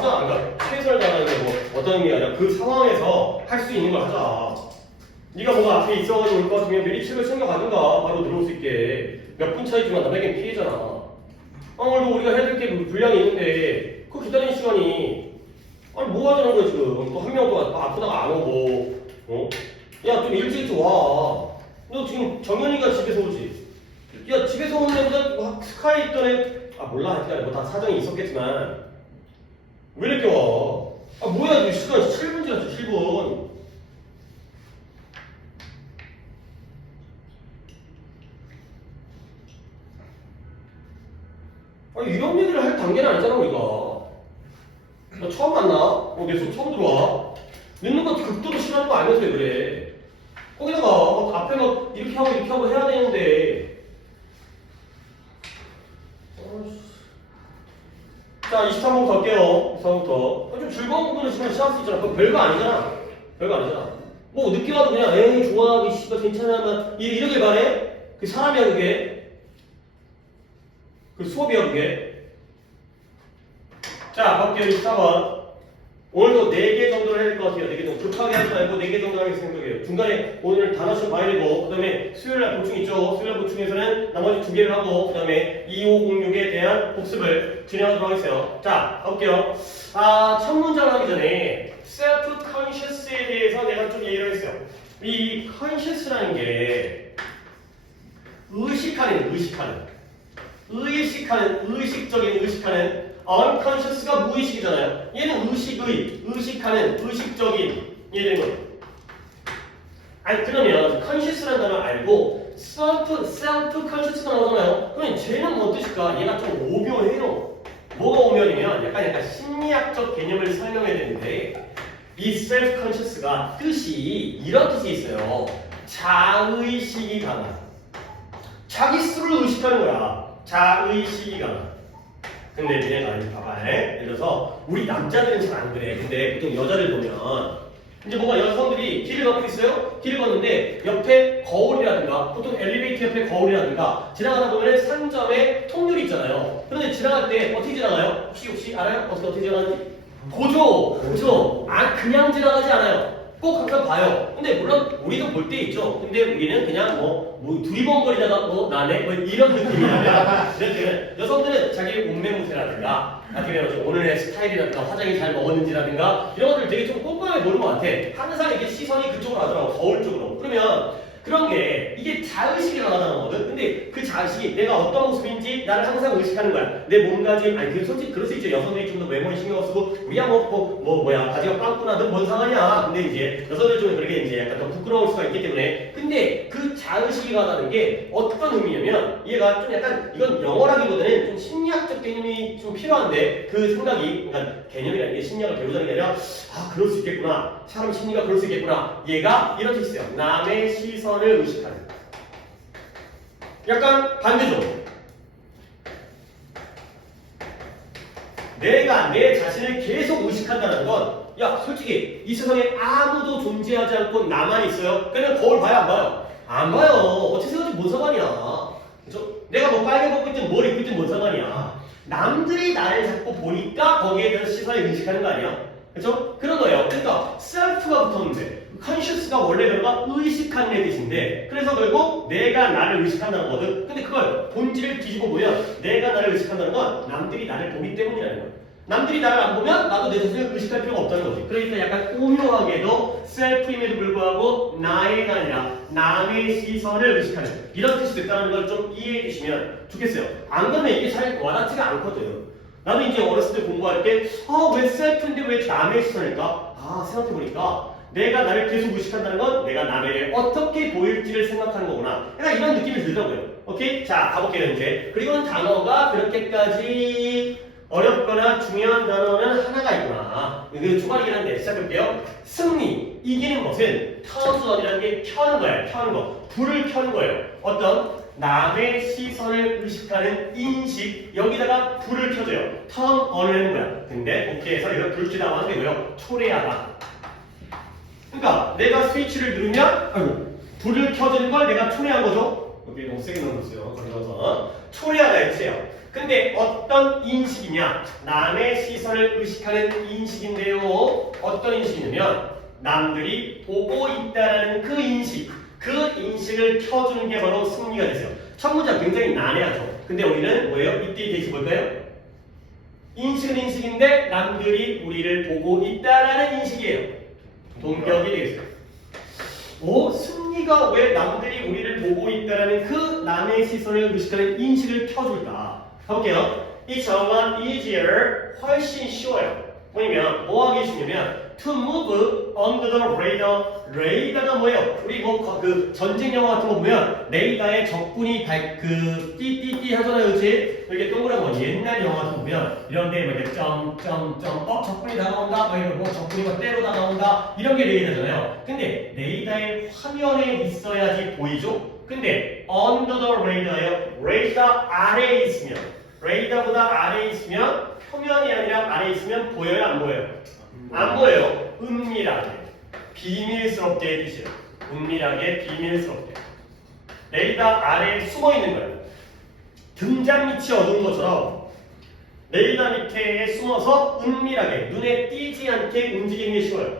하자. 그러니까 최선을 다하는 게 뭐 어떤 의미가 아니라 그 상황에서 할 수 있는 걸 하자. 네가 뭐가 앞에 있어가지고 올 것 같으면 미리 책을 챙겨가든가 바로 들어올 수 있게. 몇 분 차이지만 남에겐 피해잖아. 오늘도 우리가 해야 될 게 분량이 있는데 그 기다리는 시간이 아니 뭐 하자는 거야 지금. 또 한 명 또 아프다가 안 오고 야 좀 일찍 와. 너 지금 정현이가 집에서 오지? 야 집에서 오는 애보다 스카이 있던 애 몰라 하여튼 뭐 다 사정이 있었겠지만 왜 이렇게 와? 뭐야 지금 시간 7분 지났어 7분. 이런 얘기를 할 단계는 아니잖아 우리가. 너 처음 만나? 내 수업 처음 들어와? 늦는 거 극도로 싫어하는 거 알면서 왜 그래? 거기다가 앞에 막 이렇게 하고 해야 되는데. 자 23번 갈게요. 23번부터 좀 즐거운 부분을 시간 시작할 수 있잖아. 그거 별거 아니잖아. 별거 아니잖아. 뭐 늦게 와도 그냥 에이 좋아 씨발 괜찮아 막 이러길 바래? 그 사람이야 그게. 그 수업이야 그게. 자 볼게요 24번. 오늘도 4개 정도를 해야 될 것 같아요. 4개 정도. 급하게 하지 말고 4개 정도 하겠습니다. 생각해요. 중간에 오늘 단어씩 봐야 되고, 그 다음에 수요일날 보충 있죠. 수요일날 보충에서는 나머지 2개를 하고, 그 다음에 2506에 대한 복습을 진행하도록 하겠어요. 자, 가볼게요. 첫 문장을 하기 전에 self-conscious에 대해서 내가 좀 얘기를 했어요. 이 conscious라는 게 의식하는, 의식적인 의식하는 unconscious가 무의식이잖아요. 얘는 의식하는, 의식적인 이해되는 거예요. 아니 그러면 conscious라는 단어 알고 self-conscious가 나오잖아요. 그러면 쟤는 뭐 뜻일까? 얘가 좀 오묘해요. 뭐가 오묘하냐면 약간 심리학적 개념을 설명해야 되는데 이 self-conscious가 뜻이 이런 뜻이 있어요. 자의식이 강한. 자기 스스로를 의식하는 거야. 자의식이 강한. 근데 얘네가 봐봐. 예를 들어서 우리 남자들은 잘 안 그래. 근데 보통 여자들 보면 이제 뭐가 여성들이 길을 걷고 있어요. 길을 걷는데 옆에 거울이라든가 보통 엘리베이터 옆에 거울이라든가 지나가다 보면 상점에 통유리 있잖아요. 그런데 지나갈 때 어떻게 지나가요? 혹시 알아요? 어떻게 지나가는지? 보죠. 그냥 지나가지 않아요. 꼭 항상 봐요. 근데 물론 우리도 볼 때 있죠. 근데 우리는 그냥 뭐 두리번거리다가 나네 이런 느낌이라면 여성들은 자기 옷매무새라든가 아니면 오늘의 스타일이라든가 화장이 잘 먹었는지라든가 이런 것들 되게 좀 꼼꼼하게 보는 것 같아. 항상 이렇게 시선이 그쪽으로 가더라고. 거울 쪽으로. 그러면 그런 게 이게 자의식이 나타나는 거거든. 근데 그 자의식이 내가 어떤 모습인지 나를 항상 의식하는 거야. 내 몸가짐 그 솔직히 그럴 수 있죠. 여성들이 좀 더 외모에 신경 쓰고 우리야 바지가 빵꾸나 넌 뭔 상관이야. 근데 이제 여성들 중에 그렇게 이제 약간 더 부끄러울 수가 있기 때문에. 근데 그 자의식이 가다는 게 어떤 의미냐면 얘가 좀 약간 이건 영어라기보다는 좀 심리학적 개념이 좀 필요한데 그 생각이 그러니까 개념이라는 게 심리학을 배우자는 게 아니라 그럴 수 있겠구나. 사람 심리가 그럴 수 있겠구나. 얘가 이런 뜻이에요. 남의 시선을 의식하는. 약간 반대죠. 내가 내 자신을 계속 의식한다는 건 솔직히 이 세상에 아무도 존재하지 않고 나만 있어요. 그러면 거울 봐요 안 봐요? 안 봐요. 어떻게 생각하지 뭔 상관이야. 그죠? 내가 뭐 빨개 벗고 있든 뭘 입고 있든 뭔 상관이야. 남들이 나를 자꾸 보니까 거기에 대해서 시선을 의식하는 거 아니야? 그죠? 그런 거예요. 그러니까 self가 붙었는데 conscious가 원래 그러가 의식하는 애 뜻인데 그래서 결국 내가 나를 의식한다는 거거든. 근데 그걸 본질을 뒤집어 보면 내가 나를 의식한다는 건 남들이 나를 보기 때문이라는 거야. 남들이 나를 안 보면 나도 내 자신을 의식할 필요가 없다는 거지. 그러니까 약간 오묘하게도 셀프임에도 불구하고 나의가 아니라 남의 시선을 의식하는 이런 뜻이 됐다는 걸 좀 이해해 주시면 좋겠어요. 안 그러면 이게 잘 와닿지가 않거든. 나도 이제 어렸을 때 공부할 때 왜 셀프인데 왜 남의 시선일까? 생각해보니까 내가 나를 계속 의식한다는 건 내가 남에게 어떻게 보일지를 생각하는 거구나. 약간 이런 느낌이 들더라고요. 오케이? 자, 가볼게요, 이제. 그리고 단어가 그렇게까지 어렵거나 중요한 단어는 하나가 있구나. 이거 초반이긴 한데, 시작할게요. 승리. 이기는 것은 턴온이라는 게 켜는 거예요. 켜는 거. 불을 켜는 거예요. 어떤? 남의 시선을 의식하는 인식. 여기다가 불을 켜줘요. 턴온을 하는 거야. 근데, 오케이 해서 이거 불 켜다고 하는 게 뭐예요? 초래하다. 그러니까 내가 스위치를 누르면 불을 켜주는 걸 내가 초래한 거죠. 여기 너무 세게 넣어줬어요. 거기서 초래하다 했어요. 근데 어떤 인식이냐? 남의 시선을 의식하는 인식인데요. 어떤 인식이냐면 남들이 보고 있다는 그 인식, 그 인식을 켜주는 게 바로 승리가 되세요. 첫 문장 굉장히 난해하죠. 근데 우리는 뭐예요? 이때 대시 뭘까요? 인식은 인식인데 남들이 우리를 보고 있다라는 인식이에요. 동격이 되겠어요. 오, 승리가 왜 남들이 우리를 보고 있다라는 그 남의 시선을 의식하는 인식을 켜줄까? 가볼게요. 이 정한 easier 훨씬 쉬워요. 뭐냐면 뭐 하기 쉽냐면 to move under the radar. 레이더가 뭐예요? 우리 뭐 그 전쟁 영화 같은 거 보면 레이더에 적군이 그 띠띠띠 하잖아요, 그렇지? 이렇게 동그란 거 옛날 영화 같은 거 보면 이런데 뭐 이렇게 점점점 적군이 다가온다, 뭐 이런 뭐 적군이 뭐 때로 다가온다 이런 게 레이더잖아요. 근데 레이더의 화면에 있어야지 보이죠? 근데 under the radar요. 레이더 아래에 있으면 레이더보다 아래에 있으면 표면이 아니라 아래에 있으면 보여요, 안 보여요? 안 보여요. 은밀하게, 비밀스럽게 해주세요. 은밀하게, 비밀스럽게. 레이더 아래에 숨어 있는 거예요. 등잔 밑이 어두운 것처럼 레이더 밑에 숨어서 은밀하게, 눈에 띄지 않게 움직이는 게 쉬워요.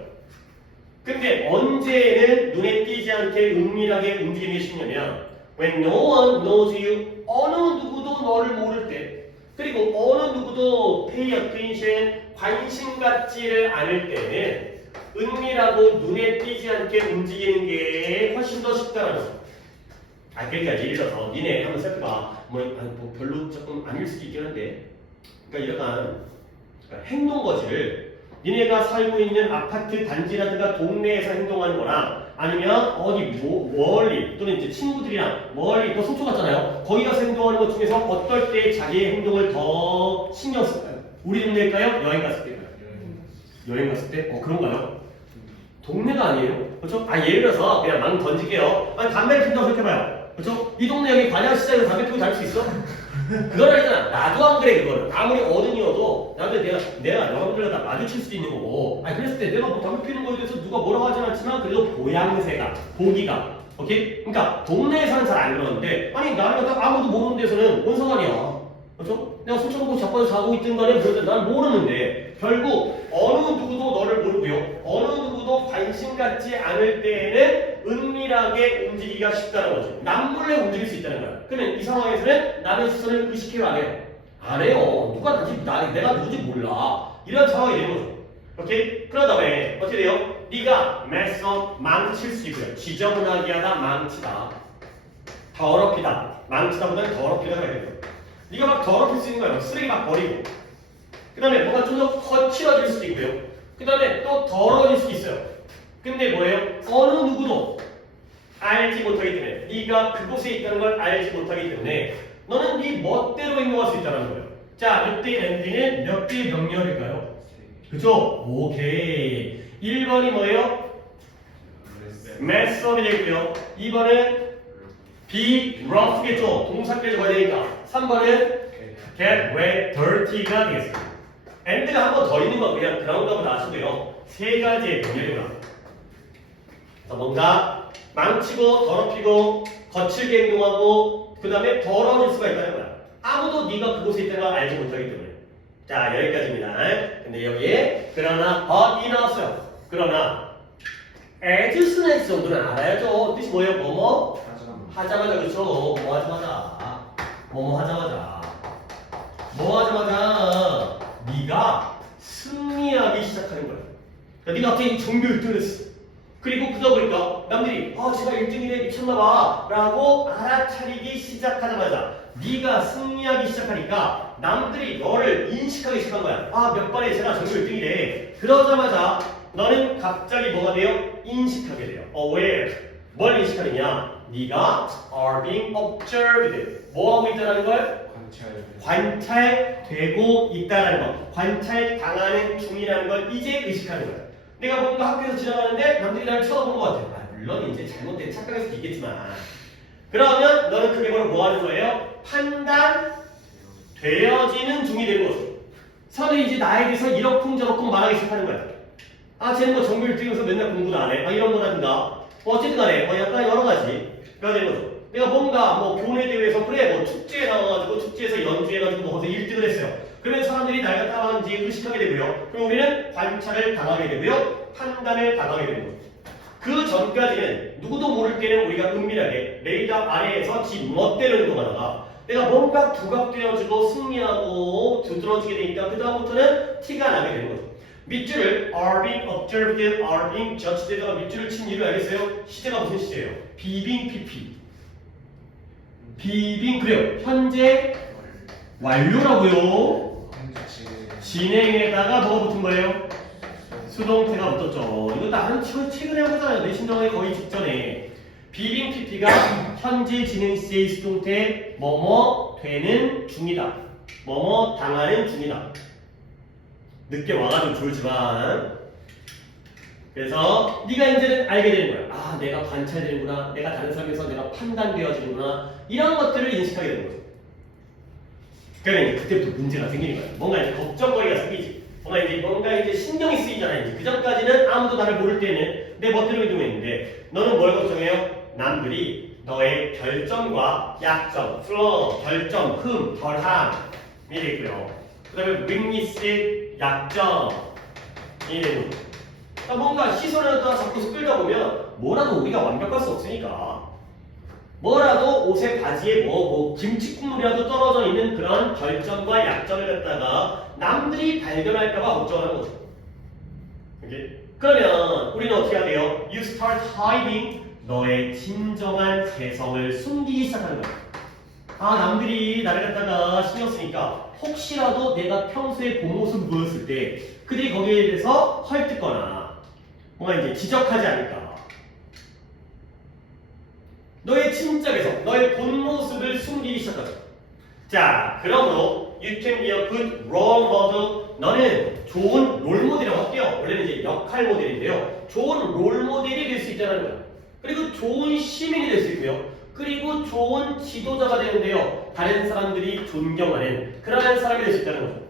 근데 언제는 눈에 띄지 않게 은밀하게 움직이는 게 쉽냐면 when no one knows you, 어느 누구도 너를 모를 때, 그리고 어느 누구도 pay attention, 관심 갖지를 않을 때는 은밀하고 눈에 띄지 않게 움직이는 게 훨씬 더 쉽다는 거죠. 그러니까 예를 들어서 니네 한번 생각해봐. 뭐 별로 조금 아닐 수도 있긴 한데, 그러니까 이런 행동 거지를 니네가 살고 있는 아파트 단지라든가 동네에서 행동하는 거랑 아니면 어디 멀리 또는 이제 친구들이랑 멀리 또 속초 갔잖아요. 거기 가서 행동하는 것 중에서 어떨 때 자기의 행동을 더 신경 쓸까요? 우리 동네일까요? 여행 갔을 때일까요? 여행 갔을 때? 그런가요? 동네가 아니에요? 그렇죠? 예를 들어서 그냥 막 던질게요. 담배를 핀다고 생각해봐요. 그렇죠? 이 동네 여기 관양시장에서 담배 피고 다닐 수 있어? 그건 아니잖아. 나도 안 그래, 그거는. 아무리 어른이어도 나한테 내가 여러분들과 다 마주칠 수도 있는 거고. 그랬을 때 내가 뭐 담배 피는 거에 대해서 누가 뭐라고 하진 않지만 그래도 보양새가, 보기가. 오케이? 그러니까 동네에서는 잘 안 그러는데 나는 아무도 모르는 데서는 뭔 상관이야. 그렇죠? 내가 술 처먹고 자빠져 자고 있든 간에 그런데 난 모르는데 결국 어느 누구도 너를 모르고요. 어느 누구도 관심 갖지 않을 때에는 은밀하게 움직이기가 쉽다는 거죠. 남몰래 움직일 수 있다는 거야. 그러면 이 상황에서는 남의 시선을 의식해요, 안 해요? 안 해요. 누가 내가 누군지 몰라. 이런 상황이 되는 거죠. 오케이? 그런 다음에 어떻게 돼요? 네가 매서 망칠 수 있고요. 지저분하게 하다, 망치다. 더럽히다. 망치다보다는 더럽히다가 되고요. 네가 막 더럽힐 수 있는 거예요. 쓰레기 막 버리고. 그 다음에 뭔가 좀 더 거칠어질 수도 있고요. 그 다음에 또 더러워질 수도 있어요. 근데 뭐예요? 어느 누구도 알지 못하기 때문에 네가 그곳에 있다는 걸 알지 못하기 때문에 너는 네 멋대로 행동할 수 있다는 거예요. 자, 이때 랜디는 몇 개의 명령일까요? 그죠? 오케이. 1번이 뭐예요? mess업이 되고요. 2번은 be rough겠죠? 동사까지 가야 되니까. 3번은 get wet, dirty가 되겠습니다. and가 한 번 더 있는 건 그냥 그라운드하고 나서도요. 세 가지의 명령이구나. 뭔가 망치고 더럽히고 거칠게 행동하고 그 다음에 더러워질 수가 있다는 거야. 아무도 네가 그곳에 있다는 걸 알지 못하기 때문에. 자, 여기까지입니다. 근데 여기에 그러나 but이 나왔어요. 그러나 as soon as 정도는 알아야죠. 뜻이 뭐예요? 뭐뭐? 하자마자. 그렇죠. 뭐 하자마자. 뭐뭐 하자마자. 뭐 하자마자 네가 승리하기 시작하는 거야. 그러니까 네가 갑자기 전교 1등을 했어. 그리고 그러다 보니까 남들이 제가 1등이네 미쳤나봐 라고 알아차리기 시작하자마자 네가 승리하기 시작하니까 남들이 너를 인식하기 시작한 거야. 몇 번에 제가 전교 1등이래. 그러자마자 너는 갑자기 뭐가 돼요? 인식하게 돼요. aware. 뭘 인식하느냐? 네가 are being observed. 뭐 하고 있다는 걸? 관찰되고 있다는 것. 관찰당하는 중이라는 걸 이제 의식하는 거야. 내가 뭔가 학교에서 지나가는데 남들이 나를 쳐다보는 것 같아. 물론 이제 잘못된 착각일 수도 있겠지만 그러면 너는 그게 바로 뭐 하는 거예요? 판단되어지는 중이 되는 거죠. 사람들이 이제 나에 대해서 이러쿵저러쿵 말하기 시작하는 거야. 쟤는 뭐 전교 1등이면서 맨날 공부도 안 해. 이런 거라든가 어쨌든 간에 약간 여러 가지가 되는 거죠. 내가 뭔가 뭐 교내 대회에서 그래 뭐 축제에 나와가지고 축제에서 연주해가지고 뭐 거기서 1등을 했어요. 그러면 사람들이 날 갖다 하는지 의식하게 되고요. 그럼 우리는 관찰을 당하게 되고요. 판단을 당하게 되는 거죠. 그 전까지는 누구도 모를 때는 우리가 은밀하게 레이더 아래에서 지 멋대로 행동하다가 내가 뭔가 부각되어지고 승리하고 두드러지게 되니까 그 다음부터는 티가 나게 되는 거죠. 밑줄을 are being observed, are being judged에다가 밑줄을 친 이유 알겠어요? 시제가 무슨 시제예요? 비빙 PP. 비빙 그래요. 현재 완료라고요. 진행에다가 뭐가 붙은 거예요? 수동태가 붙었죠. 이거 나는 최근에 하잖아요. 내 신정에 거의 직전에. 비빙 PP가 현재 진행 시제의 수동태 뭐뭐 되는 중이다. 뭐뭐 당하는 중이다. 늦게 와가지고 졸지만. 그래서 네가 이제는 알게 되는 거야. 아, 내가 관찰되는구나. 내가 다른 사람에서 내가 판단되어지는구나. 이런 것들을 인식하게 되는 거죠. 그러니까 그때부터 문제가 생기는 거야. 뭔가 이제 걱정거리가 생기지. 뭔가 이제 신경이 쓰이잖아요. 이제 그 전까지는 아무도 나를 모를 때는 내 멋대로 행동했는데 너는 뭘 걱정해요? 남들이 너의 결점과 약점, flaw, 결점, 흠, 덜함이 되고요. 그 다음에 weakness, 약점이 되는 거죠. 그러니까 뭔가 시선을 갖다 자꾸 끌다 보면 뭐라도 우리가 완벽할 수 없으니까 뭐라도 옷에 바지에 뭐 김치 국물이라도 떨어져 있는 그런 결점과 약점을 갖다가 남들이 발견할까봐 걱정하는 거죠. 오케이? 그러면 우리는 어떻게 해야 돼요? You start hiding 너의 진정한 개성을 숨기기 시작하는 거야. 아, 남들이 나를 갖다가 신경 쓰니까 혹시라도 내가 평소에 본 모습을 보였을 때 그들이 거기에 대해서 헐뜯거나 뭔가 이제 지적하지 않을까. 너의 진짜 개성, 너의 본 모습을 숨기기 시작하죠. 자, 그러므로 you can be a good role model. 너는 좋은 롤 모델이라고 할게요. 원래는 이제 역할 모델인데요. 좋은 롤 모델이 될 수 있다는 거예요. 그리고 좋은 시민이 될 수 있고요. 그리고 좋은 지도자가 되는데요. 다른 사람들이 존경하는 그러한 사람이 될 수 있다는 거죠.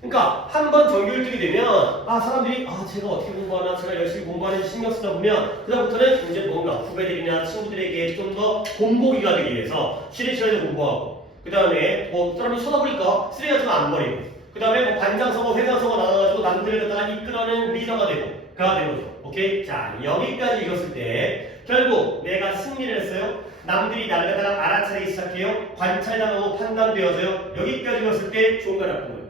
그러니까 한 번 정규 1등이 되면 사람들이 제가 어떻게 공부하나 제가 열심히 공부하는 신경 쓰다 보면 그다음부터는 이제 뭔가 후배들이나 친구들에게 좀 더 본보기가 되기 위해서 쉬는 시간에 공부하고 그 다음에 뭐 사람이 쳐다보니까 쓰레기 같은 거 안 버리고 그 다음에 뭐 반장 선거 회장 선거 나가가지고 남들을 갖다가 이끌어내는 리더가 되고 그가 되는 거죠. 오케이? 자, 여기까지 읽었을 때 결국 내가 승리를 했어요. 남들이 나를 갖다가 알아차리기 시작해요. 관찰당하고 판단되어져요. 여기까지 읽었을 때 좋은 거 나쁜 거예요.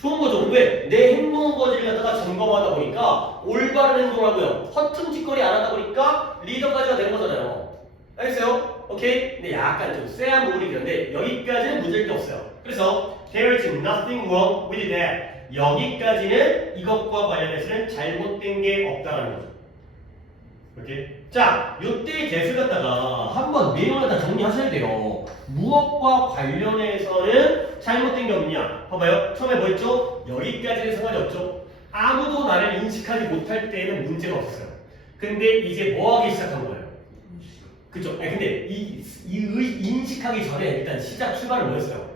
좋은 거죠. 왜? 내 행동 거지를 갖다가 점검하다 보니까 올바른 행동하고요. 허튼 짓거리 안 하다 보니까 리더까지가 되는 거잖아요. 알겠어요? 오케이? 근데 약간 좀 쎄한 부분이 있는데 여기까지는 문제일 게 없어요. 그래서 there is nothing wrong with that. 여기까지는 이것과 관련해서는 잘못된 게 없다라는 거죠. 오케이? 자, 요때의 대을 갖다가 한번 내용을 다 정리하셔야 돼요. 무엇과 관련해서는 잘못된 게 없냐? 봐봐요. 처음에 뭐 했죠? 여기까지는 상관이 없죠. 아무도 나를 인식하지 못할 때에는 문제가 없어요. 근데 이제 뭐 하기 시작한 거예요? 그죠? 근데 이 인식하기 전에 일단 시작 출발은 뭐였어요?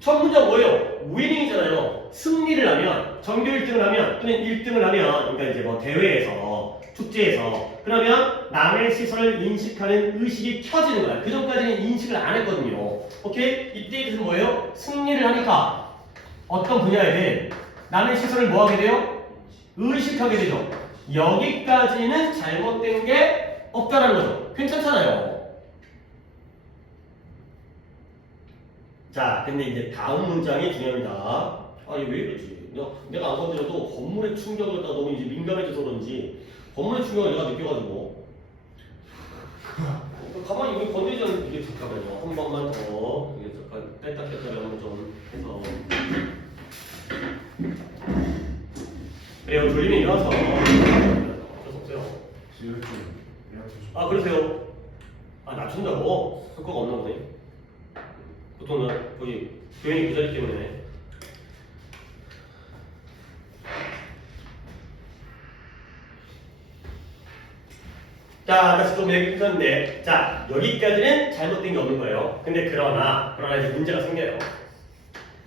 첫 문제가 뭐예요? 위닝이잖아요. 승리를 하면, 전교 1등을 하면, 또는 1등을 하면, 그러니까 이제 뭐 대회에서, 축제에서, 그러면 남의 시선을 인식하는 의식이 켜지는 거야. 그 전까지는 인식을 안 했거든요. 오케이? 이때에 대해서 뭐예요? 승리를 하니까 어떤 분야에는 남의 시선을 뭐 하게 돼요? 의식하게 되죠. 여기까지는 잘못된 게 없다는 거죠. 괜찮잖아요. 자, 근데 이제 다음 문장이 중요합니다. 이거 왜 이러지? 내가 안 건드려도 건물의 충격을 갖다가 너무 이제 민감해져서 그런지 건물의 충격을 내가 느껴가지고 가만히 여기 건드리지 않는 이게 잠깐만요. 한 번만 더 이게 잠깐 뺐다 뺐다 한번 좀 해서 그래요. 졸리면 일어나서 어쩔 수 없어요. 그러세요? 낮춘다고? 효과가 없나 보네. 보통은 거기 교인이 그 자리 때문에. 자, 다시 좀 얘기했는데, 자, 여기까지는 잘못된 게 없는 거예요. 근데 그러나 이제 문제가 생겨요.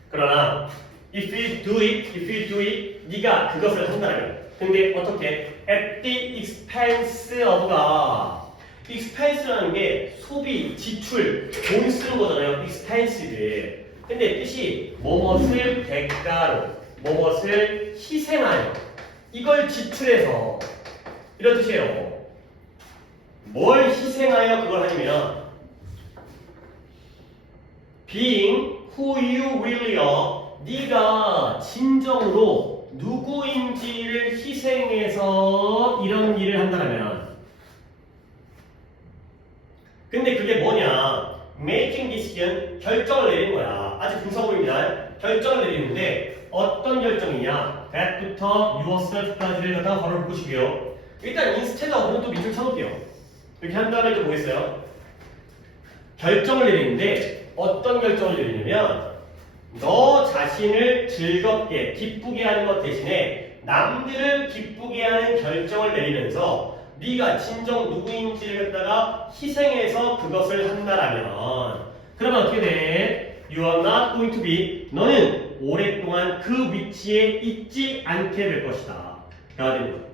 그러나 if you do it, 네가 그것을 한다면 근데 어떻게? At the expense of가 expense라는 게 소비, 지출, 돈 쓰는 거잖아요. expense들. 근데 뜻이 뭐뭇을 대가로, 뭐뭇을 희생하여 이걸 지출해서 이런 뜻이에요. 뭘 희생하여 그걸 하냐면 being who you really are 네가 진정으로 누구인지를 희생해서 이런 일을 한다면 근데 그게 뭐냐 making decision 결정을 내리는 거야. 아직 분사구입니다. 결정을 내리는데 어떤 결정이냐 that부터 yourself까지를 갖다가 바로 보시고요. 일단 instead of는 또 밑줄 쳐놓을게요. 이렇게 한 다음에 또 보겠어요. 결정을 내리는데 어떤 결정을 내리냐면 너 자신을 즐겁게 기쁘게 하는 것 대신에 남들을 기쁘게 하는 결정을 내리면서 네가 진정 누구인지를 갖다가 희생해서 그것을 한다라면 그러면 어떻게 돼? You are not going to be 너는 오랫동안 그 위치에 있지 않게 될 것이다. 가 되는 거죠.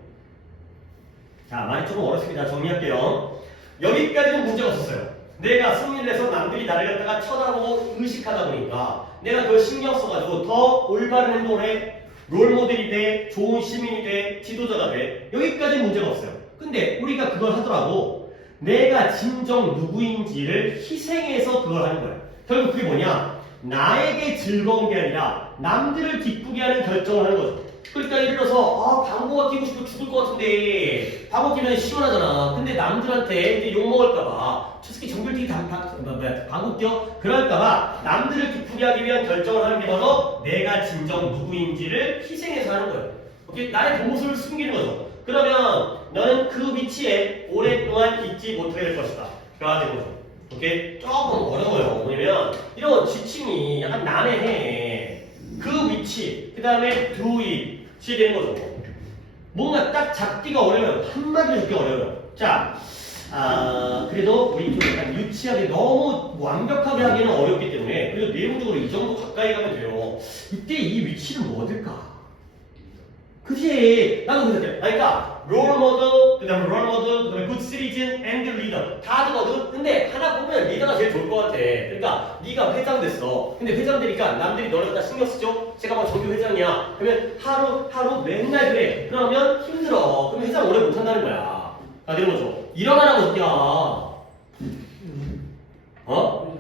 자, 말이 조금 어렵습니다. 정리할게요. 여기까지는 문제가 없었어요. 내가 승리를 해서 남들이 나를 갖다가 쳐다보고 의식하다 보니까 내가 그걸 신경 써가지고 더 올바른 행동을 해 롤모델이 돼 좋은 시민이 돼 지도자가 돼 여기까지는 문제가 없어요. 근데 우리가 그걸 하더라도 내가 진정 누구인지를 희생해서 그걸 하는 거예요. 결국 그게 뭐냐 나에게 즐거운 게 아니라 남들을 기쁘게 하는 결정을 하는 거죠. 그러니까 예를 들어서 방구가 끼고 싶어 죽을 것 같은데 방구 끼면 시원하잖아. 근데 남들한테 이제 욕먹을까봐 솔직히 정글튀기 방구 껴? 그럴까봐 남들을 기쁘게 하기 위한 결정을 하는 게 바로 내가 진정 누구인지를 희생해서 하는 거예요. 오케이? 나의 본모습을 숨기는 거죠. 그러면 너는 그 위치에 오랫동안 있지 못하게 될 것이다. 가 되는 거죠. 오케이? 조금 어려워요. 뭐냐면 이런 지침이 약간 난해해. 그 위치, 그 다음에 do it 이 되는 거죠. 뭔가 딱 잡기가 어려워요. 한마디로 잡기가 어려워요. 자, 그래도 우리 좀 약간 유치하게 너무 완벽하게 하기는 어렵기 때문에 그래도 내용적으로 이 정도 가까이 가면 돼요. 이때 이 위치는 뭐 될까? 그치? 나도 그렇게. 그러니까 롤 모델, 그다음에 롤 모델, 그다음에 굿 시리즌, 앤드 리더 다 되거든. 근데 하나 보면 리더가 제일 좋을 것 같아. 그러니까 네가 회장 됐어. 근데 회장 되니까 남들이 너를 갖다 신경 쓰죠. 제가 뭐 정규 회장이야. 그러면 하루 맨날 그래. 그러면 힘들어. 그럼 회장 오래 못 한다는 거야. 다 되는 거죠. 일어나라고 새끼야. 어?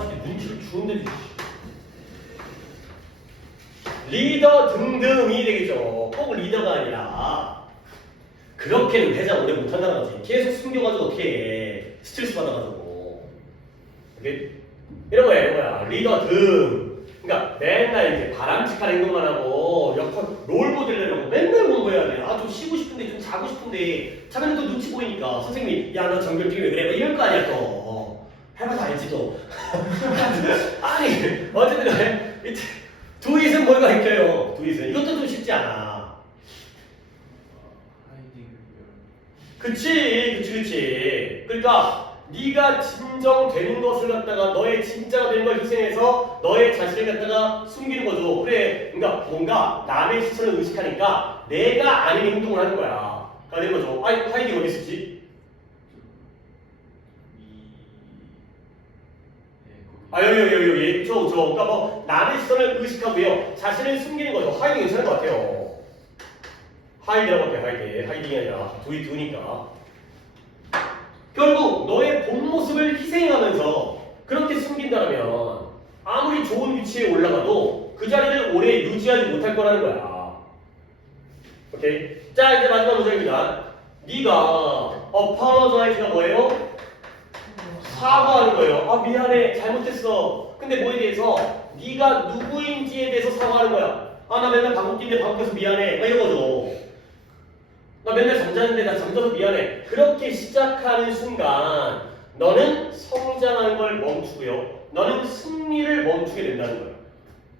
진짜 눈치를 주는데. 리더 등등이 되겠죠. 꼭 리더가 아니라 그렇게는 회장 오래 못한다는 거지. 계속 숨겨가지고 어떻게 해. 스트레스 받아가지고. 오케이? 이런 거야. 리더 등. 그러니까 맨날 이제 바람직한 행동만 하고 역할 롤모델 되려고 맨날 공부해야 돼. 좀 쉬고 싶은데 좀 자고 싶은데 자면 또 눈치 보이니까 선생님이 야 너 정결 왜 그래? 뭐 이럴 거 아니야 또. 해봐서 알지 또. 아니 어쨌든 간에 두잇은 뭘 가르쳐요? 두잇은 이것도 좀 쉽지 않아. 그치. 그러니까 네가 진정되는 것을 갖다가 너의 진짜가 되는 걸 희생해서 너의 자신을 갖다가 숨기는 거죠. 그래. 그러니까 뭔가 남의 시선을 의식하니까 내가 아닌 행동을 하는 거야. 가 되는 거죠. 화이팅 어디 있었지? 여기. 그러니까 뭐 남의 시선을 의식하고요. 자신을 숨기는 거죠. 하이딩 괜찮은 것 같아요. 하이딩이라고 할게요. 하이딩이 아니라 두니까. 결국 너의 본 모습을 희생하면서 그렇게 숨긴다면 아무리 좋은 위치에 올라가도 그 자리를 오래 유지하지 못할 거라는 거야. 오케이? 자, 이제 마지막 문제입니다. 네가 apologize가 뭐예요? 사과하는 거예요. 미안해. 잘못했어. 근데 뭐에 대해서? 네가 누구인지에 대해서 사과하는 거야. 나 맨날 방귀 뀌는데 방귀 껴서 미안해. 이런 거죠. 나 맨날 잠자는데 나 잠자서 미안해. 그렇게 시작하는 순간 너는 성장하는 걸 멈추고요. 너는 승리를 멈추게 된다는 거예요.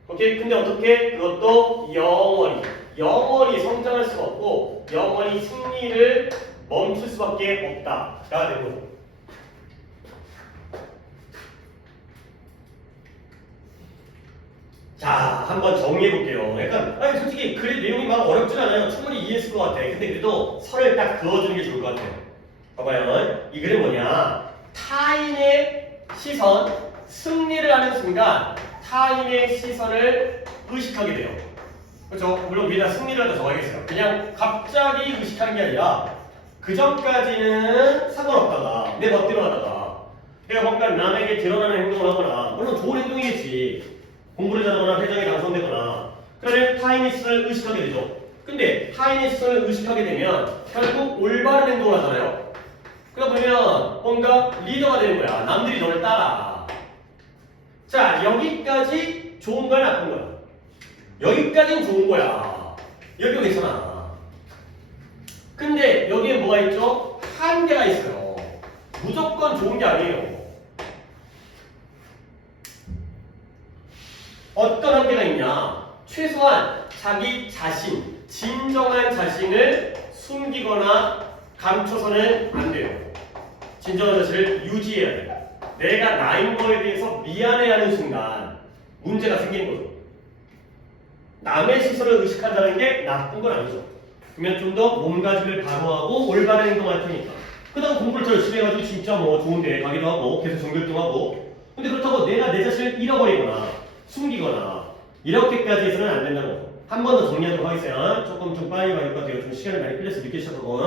오케이? 근데 어떻게? 그것도 영원히 성장할 수가 없고 영원히 승리를 멈출 수밖에 없다가 되는 거죠. 자, 한번 정리해 볼게요. 약간, 아니, 솔직히 글 내용이 막 어렵진 않아요. 충분히 이해했을 것 같아. 근데 그래도 선을 딱 그어주는 게 좋을 것 같아요. 봐봐요. 이 글은 뭐냐? 타인의 시선, 승리를 하는 순간 타인의 시선을 의식하게 돼요. 그렇죠? 물론 위에다 승리를 하다 적어야겠어요. 그냥 갑자기 의식하는 게 아니라 그 전까지는 상관없다가 내 멋대로 하다가 내가 뭔가 남에게 드러나는 행동을 하거나 물론 좋은 행동이겠지. 공부를 잘하거나 회장에 당선되거나 그러면 타인의 시선을 의식하게 되죠. 근데 타인의 시선을 의식하게 되면 결국 올바른 행동을 하잖아요. 그러다 보면 뭔가 리더가 되는 거야. 남들이 너를 따라. 자, 여기까지 좋은 거야, 나쁜 거야? 여기까지는 좋은 거야. 여기가 괜찮아. 근데 여기에 뭐가 있죠? 한계가 있어요. 무조건 좋은 게 아니에요. 어떤 한계가 있냐? 최소한 자기 자신, 진정한 자신을 숨기거나 감춰서는 안 돼요. 진정한 자신을 유지해야 돼요. 내가 나인 거에 대해서 미안해하는 순간 문제가 생기는 거죠. 남의 시선을 의식한다는 게 나쁜 건 아니죠. 그러면 좀 더 몸가짐을 강화하고 올바른 행동할 테니까. 그다음 공부를 더 열심히 해가지고 진짜 뭐 좋은데 가기도 하고 계속 정결등하고. 근데 그렇다고 내가 내 자신을 잃어버리거나 숨기거나 이렇게까지 해서는 안 된다는 거죠. 한 번 더 정리하도록 하겠어요. 조금 좀 빨리 가야 될 것 같아요. 좀 시간이 많이 끌려서 늦게 시작하고.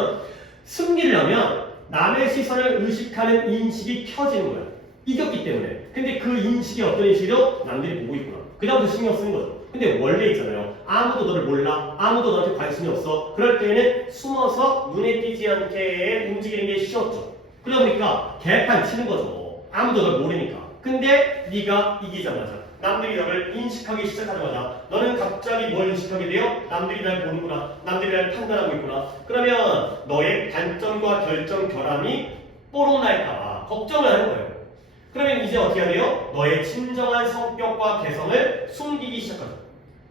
승리를 하면 남의 시선을 의식하는 인식이 켜지는 거예요. 이겼기 때문에. 근데 그 인식이 어떤 인식이죠? 남들이 보고 있구나. 그 다음부터 신경 쓰는 거죠. 근데 원래 있잖아요. 아무도 너를 몰라. 아무도 너한테 관심이 없어. 그럴 때는 숨어서 눈에 띄지 않게 움직이는 게 쉬웠죠. 그러다 보니까 개판 치는 거죠. 아무도 널 모르니까. 근데 네가 이기자마자 남들이 너를 인식하기 시작하자마자 너는 갑자기 뭘 인식하게 돼요? 남들이 날 보는구나. 남들이 날 판단하고 있구나. 그러면 너의 단점과 결점, 결함이 뽀록날까봐 걱정을 하는 거예요. 그러면 이제 어떻게 해야 돼요? 너의 진정한 성격과 개성을 숨기기 시작하죠.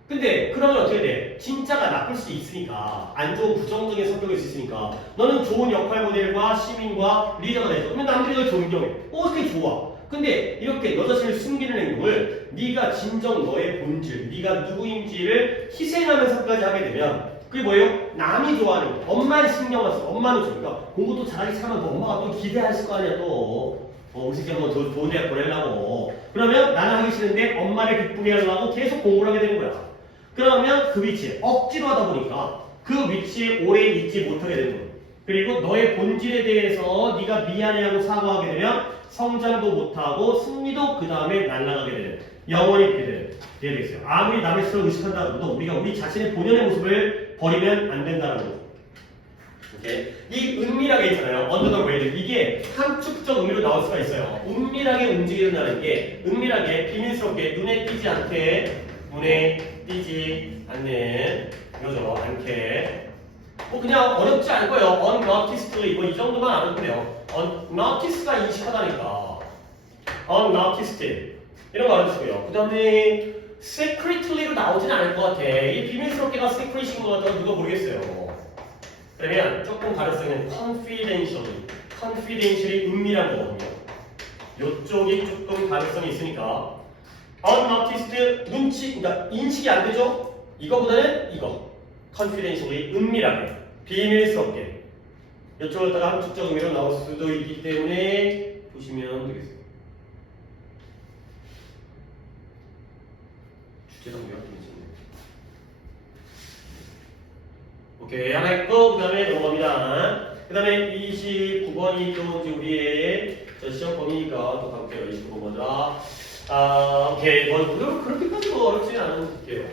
근데 그러면 어떻게 돼? 진짜가 나쁠 수 있으니까 안 좋은 부정적인 성격일 수 있으니까 너는 좋은 역할 모델과 시민과 리더가 되죠. 그러면 남들이 널 존경해. 그게 좋아. 근데 이렇게 너 자신을 숨기는 행동을 네가 진정 너의 본질, 네가 누구인지를 희생하면서까지 하게 되면 그게 뭐예요? 남이 좋아하는 거. 엄마는 신경 안 써. 엄마는 좋아. 그러니까 공부도 잘하기 시작하면 또 엄마가 또 기대하실 거 아니야 또. 우리 새끼 한번 좋은 대학 보내려고. 그러면 나는 하기 싫은데 엄마를 기쁘게 하려고 계속 공부를 하게 되는 거야. 그러면 그 위치에 억지로 하다 보니까 그 위치에 오래 있지 못하게 되는 거야. 그리고 너의 본질에 대해서 네가 미안해하고 사과하게 되면 성장도 못하고 승리도 그 다음에 날아가게 되는 영원히 그렇게 되겠어요. 아무리 남의 시선을 의식한다 해도 우리가 우리 자신의 본연의 모습을 버리면 안 된다는 거죠. 오케이. 이 은밀하게 있잖아요. under the radar. 이게 함축적 의미로 나올 수가 있어요. 은밀하게 움직인다는 게 은밀하게 비밀스럽게 눈에 띄지 않는 이거죠. 않게 그냥 어렵지 않을 거예요. unnoticedly 이 정도만 알아도 돼요. unnoticed가 인식하다니까 unnoticed 이런 거 알아주시고요. 그 다음에 secretly로 나오진 않을 것 같아. 이 비밀스럽게가 secret인 것 같아서 누가 모르겠어요. 그러면 조금 가능성은 confidentially 은밀한 거거든요. 이쪽이 조금 가능성이 있으니까 unnoticed 그러니까 인식이 안 되죠? 이거보다는 이거 confidentially 은밀하게 비밀스럽게 이쪽으로다가 함축적 의미로 나올 수도 있기 때문에 보시면 되겠어요. 주제가 뭐야? 오케이, 하나 있고 그 다음에 넘어갑니다. 그 다음에 29번이 또 이제 우리의 시험 범위니까 또 가볼게요. 29번 먼저. 오케이. 그렇게까지 어렵지는 않을게요.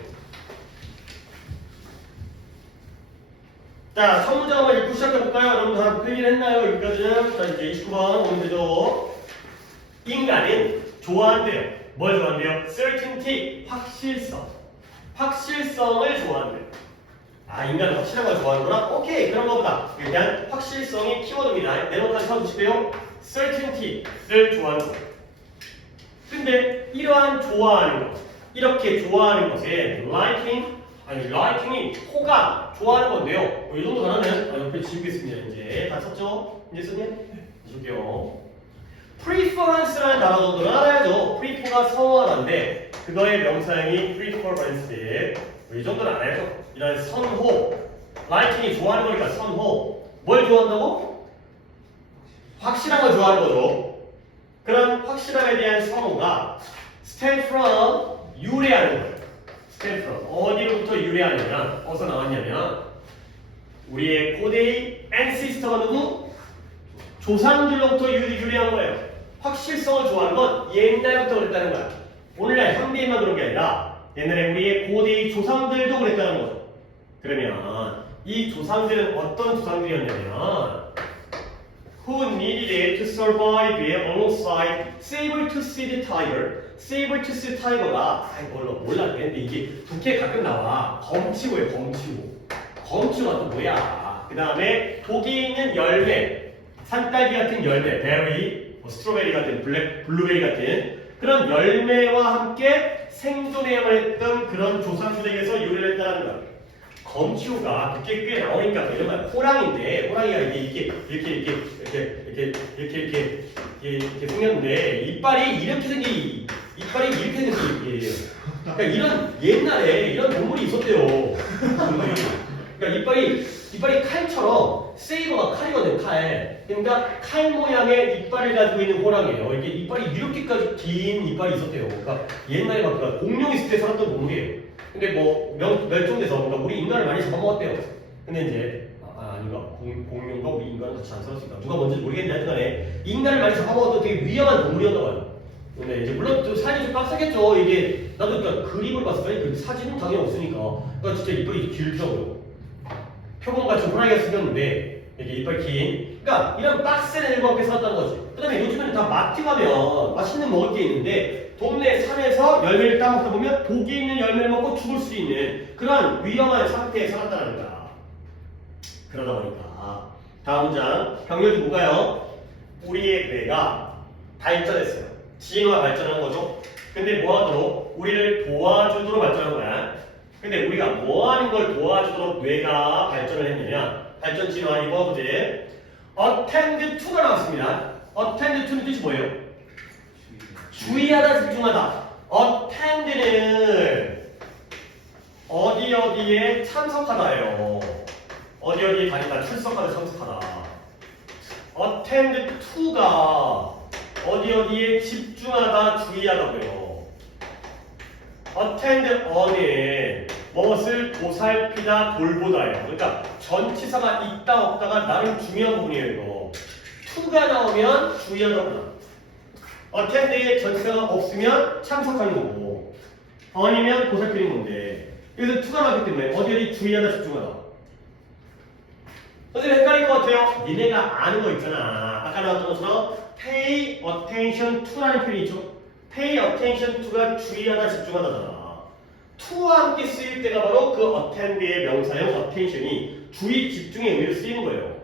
자, 첫 문장 한번 읽고 시작해볼까요? 여러분 다 필기를 했나요? 여기까지는. 자, 이제 29번 오면 되죠. 인간은 좋아한대요. 뭘 좋아한대요? certainty, 확실성을 좋아한대요. 인간은 확실한 걸 좋아하는구나? 오케이, 그런 거보다 일단 확실성이 키워드입니다. 네모까지 쳐주시고요. certainty를 좋아하는 거. 근데 이러한 좋아하는 것, 이렇게 좋아하는 것에 liking이 호감, 좋아하는 건데요. 이 정도 가라면 옆에 지우겠습니다. 이제 다 썼죠? 이제 썼냐? 지울게요. preference라는 단어 정도는 알아야죠. prefer가 성어란데 그거의 명사형이 preference. 이 정도는 알아야죠. 이런 선호. 라이팅이 좋아하는 거니까 선호. 뭘 좋아한다고? 확실한 걸 좋아하는 거죠. 그런 확실함에 대한 선호가 stem from 유래하는 거예요. stem from 어디로부터 유래하느냐? 어디서 나왔냐면 우리의 고대의 ancestor가 누구? 조상들로부터 유래한 거예요. 확실성을 좋아하는 건 옛날부터 그랬다는 거야. 오늘날 현대인만 그런 게 아니라 옛날에 우리의 고대의 조상들도 그랬다는 거죠. 그러면 이 조상들은 어떤 조상들이었냐면 Who needed it to survive alongside saber-toothed tiger? saber-toothed tiger가 몰라 근데 이게 북해 가끔 나와. 검치고예요. 검치고가 또 뭐야? 그 다음에 독이 있는 열매, 산딸기 같은 열매, 베리, 스트로베리 같은 블루베리 같은 그런 열매와 함께 생존해야만 했던 그런 조상들에게서 유래를 했다는 거야. 검치호가 그게 꽤 나오니까 이런 말 호랑인데 호랑이가 이렇게 생겼는데 이빨이 이렇게 생긴 그러니까 이런 옛날에 이런 동물이 있었대요. 그러니까 이빨이 칼처럼 세이버가 칼이거든 칼. 그러니까 칼 모양의 이빨을 가지고 있는 호랑이에요. 이게 이빨이 이렇게까지 긴 이빨이 있었대요. 그러니까 옛날에 막 공룡 있을 때 살았던 동물이에요. 근데 뭐 멸종돼서 그러니까 우리 인간을 많이 잡아먹었대요. 근데 이제 아닌가 공룡과 우리 인간은 같이 안 살았으니까 누가 뭔지 모르겠는데 하여튼간에 인간을 많이 잡아먹었던 되게 위험한 동물이었나 봐요. 근데 이제 물론 좀 사진이 좀 빡세겠죠. 이게 나도 그러니까 그림을 봤을 때 그 사진은 당연히 없으니까 그러니까 진짜 이빨이 길더라고요. 표범같이 호랑이가 생겼는데 이게 이빨 긴. 그러니까 이런 빡센 애들과 함께 살았다는 거지. 그다음에 요즘에는 다 마트 가면 맛있는 먹을 게 있는데. 동네 산에서 열매를 따먹다 보면 독이 있는 열매를 먹고 죽을 수 있는 그런 위험한 상태에 살았다는 거야. 그러다 보니까 다음 문장 병렬이 뭐가요? 우리의 뇌가 발전했어요. 진화 발전한 거죠. 근데 뭐하도록? 우리를 도와주도록 발전한 거야. 근데 우리가 뭐하는 걸 도와주도록 뇌가 발전을 했느냐? 발전 진화 이 버브들 attend to가 나왔습니다. attend to는 뜻이 뭐예요? 주의하다, 집중하다. attend는 어디에 참석하다예요. 어디에 다니다, 출석하다, 참석하다. attend to가 어디에 집중하다, 주의하다고요. attend on은 무엇을 보살피다, 돌보다예요. 그러니까 전치사가 있다, 없다가 나름 중요한 부분이에요. 이거. to가 나오면 주의하다구나. attend에 전치사가 없으면 참석하는 거고 아니면 보살피는 건데 여기서 투가 나왔기 때문에 어디 주의하다 집중하다. 선생님 헷갈릴 것 같아요. 니네가 아는 거 있잖아. 아까 나왔던 것처럼 pay attention to라는 표현이 있죠. pay attention to가 주의하다 집중하다잖아. to와 함께 쓰일 때가 바로 그 attend의 명사형 attention이 주의 집중의 의미로 쓰이는 거예요.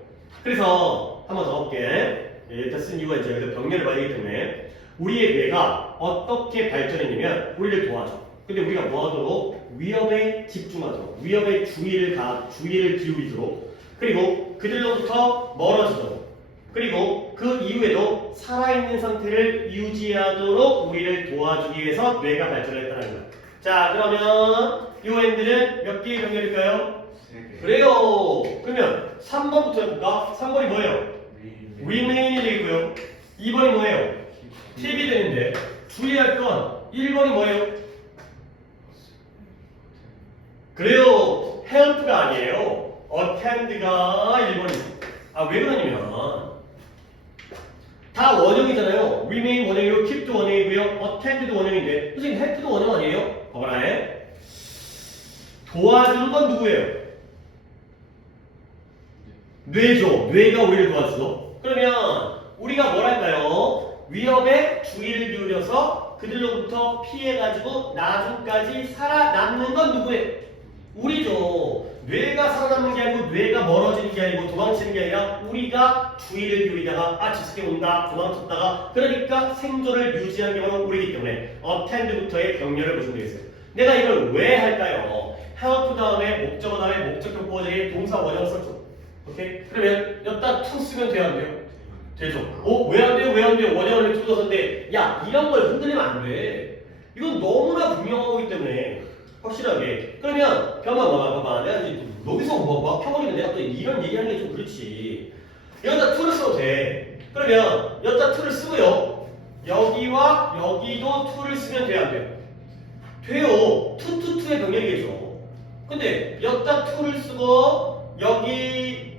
그래서 한번 더 볼게. 일단 쓴 이유가 이제 여기서 병렬을 봐야 되기 때문에 우리의 뇌가 어떻게 발전했냐면 우리를 도와줘. 근데 우리가 뭐하도록? 위협에 집중하도록, 위협에 주의를 기울이도록, 그리고 그들로부터 멀어지도록, 그리고 그 이후에도 살아있는 상태를 유지하도록 우리를 도와주기 위해서 뇌가 발전을 했다는 거야. 자, 그러면 요앤들은 몇 개의 병렬일까요? 3개. 그래요. 그러면 3번부터 해볼까? 3번이 뭐예요? remain이 되고요. 2번이 뭐예요? 팁이 되는데 주의할 건 1번이 뭐예요? 그래요. help가 아니에요. attend가 1번이에요. 왜 그러냐면 다 원형이잖아요. remain 원형이고 keep도 원형이고요. attend도 원형인데 선생님 help도 원형 아니에요? 봐봐라. 도와주는 건 누구예요? 뇌죠. 뇌가 우리를 도와주죠. 그러면 우리가 뭐랄까요? 위협에 주의를 기울여서 그들로부터 피해가지고 나중까지 살아남는 건 누구예요? 우리죠. 뇌가 살아남는 게 아니고 뇌가 멀어지는 게 아니고 도망치는 게 아니라 우리가 주의를 기울이다가 지스게 온다 도망쳤다가 그러니까 생존을 유지하는 게 바로 우리이기 때문에 attend부터의 병렬을 보시면 되겠어요. 내가 이걸 왜 할까요? help 다음에 목적어 다음에 목적격 보호자의 동사 원형을 썼죠. 오케이? 그러면 여기다 to 쓰면 돼야 안 돼요? 되죠. 왜 안 돼요? 원형을 두고서인데 야 이런 걸 흔들리면 안 돼. 이건 너무나 분명하기 때문에 확실하게. 그러면 봐봐. 내가 이제 여기서 막 펴버리면 내가 또 이런 얘기하는 게 좀 그렇지. 여기다 2를 써도 돼. 그러면 여기다 2를 쓰고요. 여기와 여기도 2를 쓰면 돼요, 안 돼요? 돼요. 2의 병렬이겠죠. 근데 여기다 2를 쓰고 여기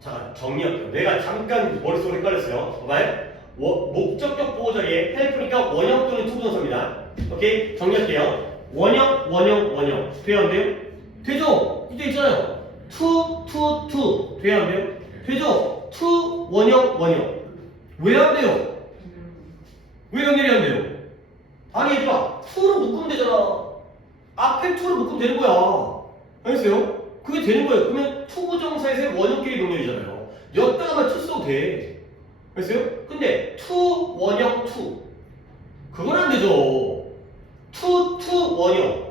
잠깐 정리할게요. 내가 잠깐 머릿속으로 헷갈렸어요. 봐봐요. 목적격 보호 자리에 헬프니까 원형 또는 투부정사입니다. 오케이? 정리할게요. 원형. 돼요, 안 돼요? 되죠? 이제 있잖아요. 투. 돼요, 안 돼요? 되죠? 투, 원형. 왜 안 돼요? 왜 연결이 안 돼요? 아니, 얘들아. 투로 묶으면 되잖아. 앞에 투로 묶으면 되는 거야. 알겠어요? 그게 되는 거예요. 그러면 투부정사에서의 원형끼리 병렬이잖아요. 여기다가만 투 써도 돼. 알겠어요? 근데 투, 원형, 투. 그건 안 되죠. 투, 원형.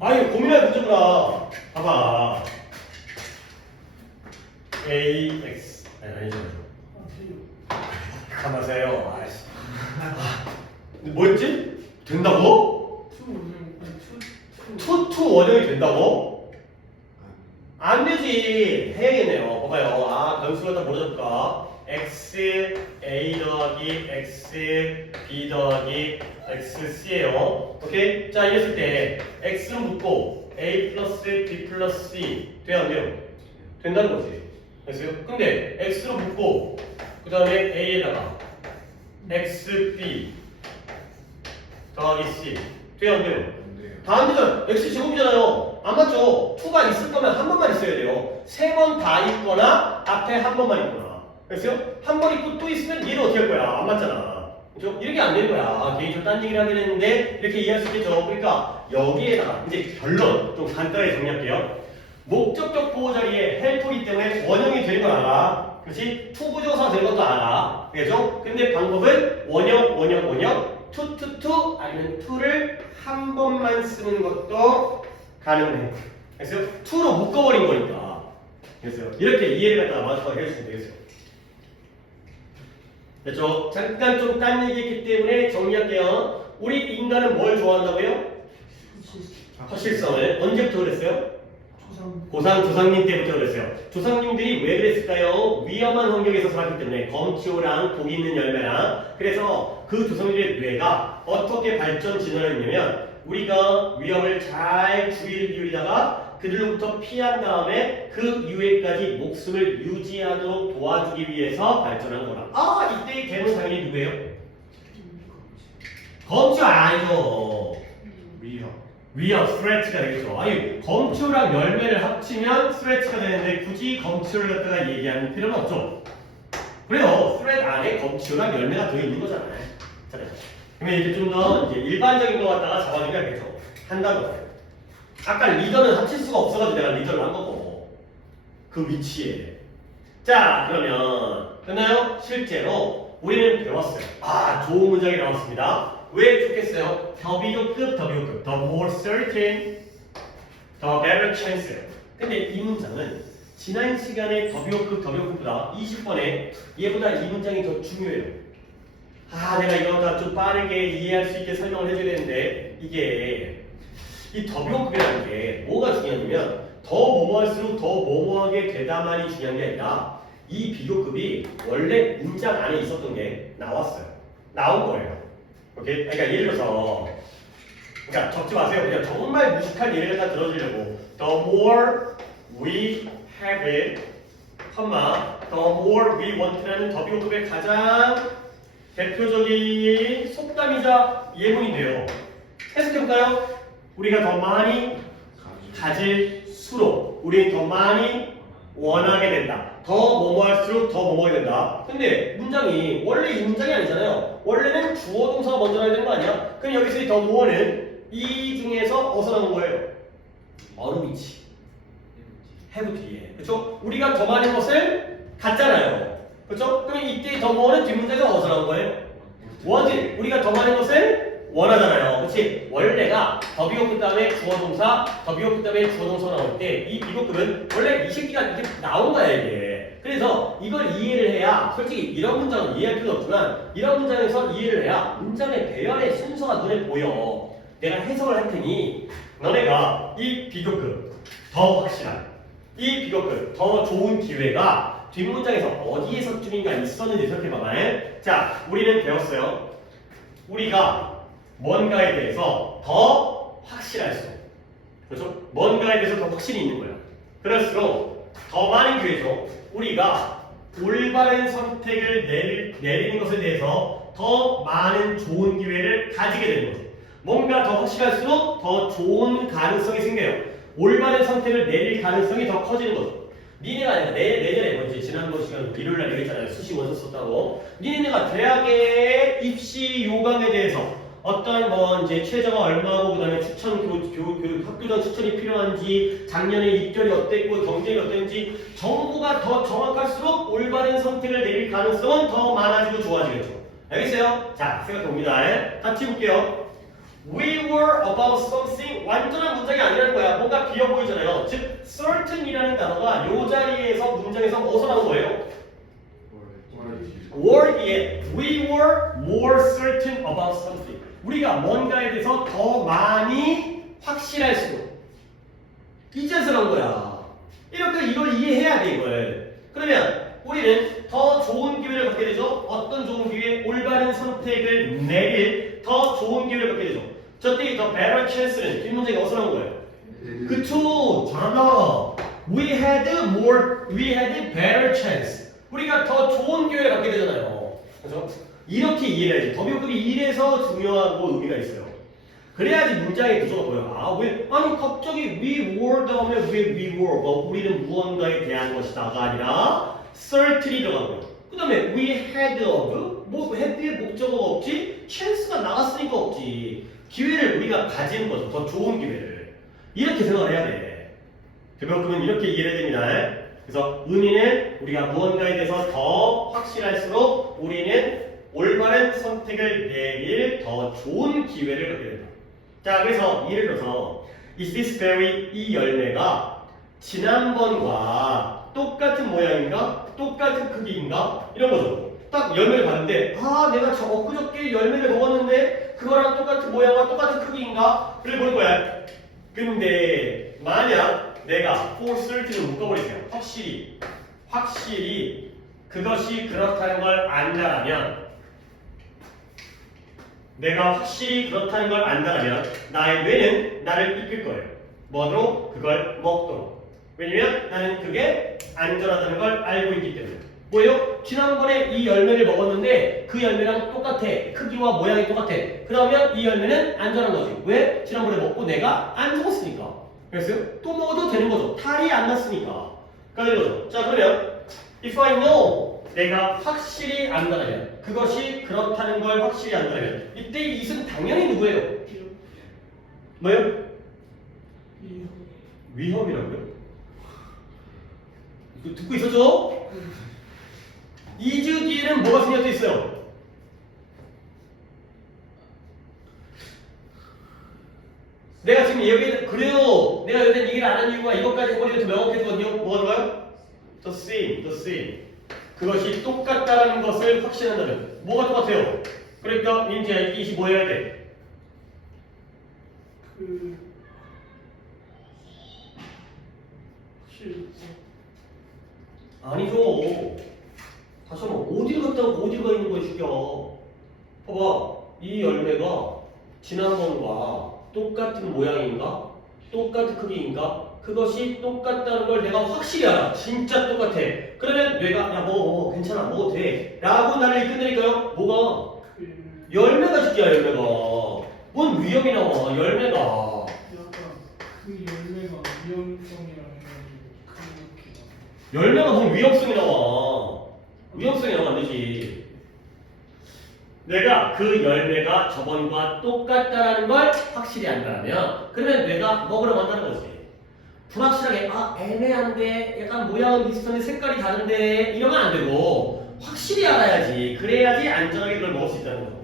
아니, 고민할 문제구나. 봐봐. AX. 아니죠. 가만하세요. 아이씨. 뭐였지? 된다고? 투 원형이 된다고? 안 되지. 해야겠네요. 봐봐요. 변수가 다 뭐로 잡을까? x a 더하기 x b 더하기 x c예요. 오케이? 자, 이랬을 때 x로 묶고 a 플러스 b 플러스 c 돼요, 안 돼요? 된다는 거지. 됐어요? 근데 x로 묶고 그 다음에 a에다가 xb 더하기 c 돼요, 안 돼요? 다 안 되잖아. x 제곱이잖아요. 안 맞죠? 2가 있을 거면 한 번만 있어야 돼요. 3번 다 있거나 앞에 한 번만 있거나. 됐어요? 한 번 있고 또 있으면 얘는 어떻게 할 거야? 안 맞잖아. 그죠? 이렇게 안 되는 거야. 개인적으로 딴 얘기를 하긴 했는데 이렇게 이해할 수 있겠죠? 그러니까 여기에다가 이제 결론 좀 간단하게 정리할게요. 목적격 보호 자리에 헬프이기 때문에 원형이 되는 걸 알아. 그렇지? 투부정사 되는 것도 알아. 그죠? 근데 방법은 원형, 투 아니면 투를 한 번만 쓰는 것도 가능해. 그래서 투로 묶어버린 거니까. 그래서 이렇게 이해를 갖다가 완벽하게 해주시면 되겠어요. 됐죠? 잠깐 좀 딴 얘기했기 때문에 정리할게요. 우리 인간은 뭘 좋아한다고요? 허실성을. 언제부터 그랬어요? 조상님 때부터 그랬어요. 조상님들이 왜 그랬을까요? 위험한 환경에서 살았기 때문에 검치오랑 독이 있는 열매랑. 그래서 그 조상님들의 뇌가 어떻게 발전 진화를 했냐면 우리가 위험을 잘 주의를 기울이다가 그들로부터 피한 다음에 그 이후에까지 목숨을 유지하도록 도와주기 위해서 발전한 거라. 이때의 개는 당연히 누구예요? 검치 아니죠. 위험, 스트레치가 되겠죠. 아니, 검추랑 열매를 합치면 스트레치가 되는데 굳이 검추를 갖다가 얘기하는 필요는 없죠. 그래요. 스트레치 안에 검추랑 열매가 들어있는 거잖아요. 자, 그러면 이렇게 좀 더 이제 일반적인 거 갖다가 잡아주면 알겠죠. 한다는 거예요. 아까 리더는 합칠 수가 없어가지고 내가 리더를 한 거고. 그 위치에. 자, 그러면 됐나요? 실제로 우리는 배웠어요. 좋은 문장이 나왔습니다. 왜 좋겠어요? 더 비교급. The more certain, the better chance. 근데 이 문장은 지난 시간에 더 비교급보다 20번에 얘보다 이 문장이 더 중요해요. 내가 이거 다 좀 빠르게 이해할 수 있게 설명을 해줘야 되는데 이게 이 더 비교급이라는 게 뭐가 중요하냐면 더 뭐뭐할수록 더 뭐뭐하게 되다만이 중요한 게 아니라 이 비교급이 원래 문장 안에 있었던 게 나왔어요. 나온 거예요. 오케이? 그러니까 예를 들어서 그러니까 적지 마세요. 그냥 정말 무식한 예를 갖다 들어주려고 the more we have it, the more we want라는 더 비교급의 가장 대표적인 속담이자 예문인데요. 해석해볼까요? 우리가 더 많이 가질수록 우리는 더 많이 원하게 된다. 더 뭐뭐할수록 더 뭐뭐하게 된다. 근데 문장이 원래 이 문장이 아니잖아요. 원래는 주어 동사가 먼저 나야 되는 거 아니야? 그럼 여기서 이 더 뭐는 이 중에서 어디서 나온 거예요? 어느 위치? have 뒤에. 그렇죠? 우리가 더 많은 것을 갖잖아요. 그렇죠? 그럼 이때 더 뭐는 뒷문장에서 어디서 나온 거예요? 원지. 우리가 더 많은 것을 원하잖아요. 그렇지? 원래가 더 비교급 다음에 주어 동사, 더 비교급 다음에 주어 동사 나올 때 이 비교급은 원래 이 새끼가 이렇게 나온 거야 이게. 그래서 이걸 이해를 해야 솔직히 이런 문장은 이해할 필요 없지만 이런 문장에서 이해를 해야 문장의 배열의 순서가 눈에 보여. 내가 해석을 할 테니 너네가 이 비교급 더 확실한 이 비교급 더 좋은 기회가 뒷문장에서 어디에서쯤인가 있었는지 생각해봐봐. 자, 우리는 배웠어요. 우리가 뭔가에 대해서 더 확실할수록 그렇죠? 뭔가에 대해서 더 확신이 있는 거야. 그럴수록 더 많은 기회죠. 우리가 올바른 선택을 내리는 것에 대해서 더 많은 좋은 기회를 가지게 되는 거죠. 뭔가 더 확실할수록 더 좋은 가능성이 생겨요. 올바른 선택을 내릴 가능성이 더 커지는 거죠. 니네가 아니라 내년에 뭐지? 지난번 시간 일요일날 얘기했잖아요. 수시 원서 썼다고. 니네가 대학의 입시 요강에 대해서 어떤 뭐 이제 최저가 얼마고 그다음에 추천 학교장 추천이 필요한지 작년에 입결이 어땠고 경쟁이 어땠는지 정보가 더 정확할수록 올바른 선택을 내릴 가능성은 더 많아지고 좋아지겠죠. 알겠어요? 자, 생각해 봅니다. 같이 볼게요. We were about something 완전한 문장이 아니라는 거야. 뭔가 비어 보이잖아요. 즉, certain이라는 단어가 이 자리에서 문장에서 어디서 나온 거예요? were 뒤에 we were more certain about something. 우리가 뭔가에 대해서 더 많이 확실할수록 이제서 나온 거야. 이렇게 이걸 이해해야 돼 이걸. 그러면 우리는 더 좋은 기회를 갖게 되죠. 어떤 좋은 기회? 올바른 선택을 내릴 더 좋은 기회를 갖게 되죠. 저때 더 better chance는 뒷문장이 어디서 나온 거예요? 그쵸, 잘한다. We had better chance. 우리가 더 좋은 기회를 갖게 되잖아요. 그죠? 이렇게 이해해야지. 더비급이 이래서 중요하고 의미가 있어요. 그래야지 문장의 구조가 보여. 아, 왜? 아니, 갑자기 we were 다음에 왜 we were? 뭐, 우리는 무언가에 대한 것이다가 아니라 certain이 들어가고요. 그 다음에 we had of, 뭐, had의 목적어가 없지? chance가 나갔으니까 없지. 기회를 우리가 가지는 거죠. 더 좋은 기회를. 이렇게 생각을 해야 돼. 그러면 이렇게 이해해야 됩니다. 그래서 의미는 우리가 무언가에 대해서 더 확실할수록 우리는 올바른 선택을 내릴 더 좋은 기회를 갖게 된다. 자, 그래서 예를 들어서 Is this berry? 이 열매가 지난번과 똑같은 모양인가? 똑같은 크기인가? 이런 거죠. 딱 열매를 봤는데 아, 내가 엊그저께 열매를 먹었는데 그거랑 똑같은 모양과 똑같은 크기인가? 그래 보는 거야. 근데 만약 내가 for certain을 묶어버리세요. 확실히 그것이 그렇다는 걸 안다라면 내가 확실히 그렇다는 걸 안다라면 나의 뇌는 나를 이끌 거예요. 뭐로? 그걸 먹도록. 왜냐면 나는 그게 안전하다는 걸 알고 있기 때문에. 뭐예요? 지난번에 이 열매를 먹었는데 그 열매랑 똑같아. 크기와 모양이 똑같아. 그러면 이 열매는 안전한 거지. 왜? 지난번에 먹고 내가 안 죽었으니까. 그랬어요? 또 먹어도 되는 거죠. 탈이 안 났으니까. 그러니까 되는 거죠. 자, 그러면 if I know 내가 확실히 안다면 그것이 그렇다는 걸 확실히 안다면 이때 이 it은 당연히 누구예요? 뭐예요? 위험이라고요? 이거 듣고 있었죠? is 뒤에는 뭐가 생략돼 있어요? 내가 지금 여기 그래요. 내가 여기다 얘기를 안 한 이유가 이것까지 해버리면 더 명확해지거든요. 뭐가 들어가요? The same. 그것이 똑같다라는 것을 확신한다면 뭐가 똑같아요? 그러니까 민지야 이것이 뭐 해야 돼? 아니죠. 다시 한번 어디를 갔다가 어디를 가 있는 거야 죽여. 봐봐. 이 열매가 지난번과 똑같은 모양인가? 똑같은 크기인가? 그것이 똑같다는 걸 내가 확실히 알아. 진짜 똑같아. 그러면 뇌가 야 먹어 괜찮아 먹어도 돼 라고 나를 이끌으니까요. 뭐가? 열매가 죽기야 열매가. 뭔 위험이 나와 열매가. 약간 그 열매가 위험성이랑 해가지고 그렇게 열매가 뭔 위험성이 나와. 위험성이 나오면 안 되지. 내가 그 열매가 저번과 똑같다라는 걸 확실히 안다면 그러면 내가 먹으러 간다는 거지. 불확실하게 아 애매한데 약간 모양은 비슷한데 색깔이 다른데 이러면 안 되고 확실히 알아야지. 그래야지 안전하게 그걸 먹을 수 있다는 거죠.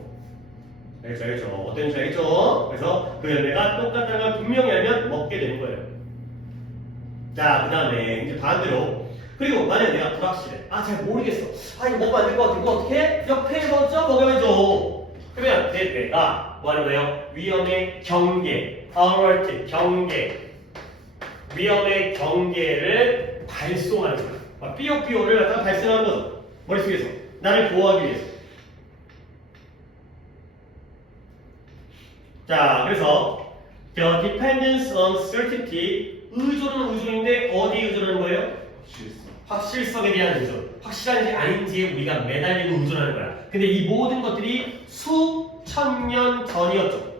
알겠죠? 어떤지 알겠죠? 그래서 그 열매가 똑같다는 걸 분명히 알면 먹게 되는 거예요. 자, 그 다음에 이제 반대로 그리고 만약에 내가 불확실해. 아, 잘 모르겠어. 아, 이거 먹으면 안 될 것 같아. 이거 어떻게? 옆에 먼저 먹여줘. 그러면 내 뇌가 뭐 하는 거예요? 위험의 경계, alert, 경계. 위험의 경계를 발송하는 거야. 막 삐요삐요를 갖다가 발생하는 거죠. 머릿속에서. 나를 보호하기 위해서. 자, 그래서 the dependence on certainty, 의존은 의존인데 어디에 의존하는 거예요? 확실성에 대한 의존. 확실한지 아닌지에 우리가 매달리고 의존하는 거야. 근데 이 모든 것들이 수천 년 전이었죠.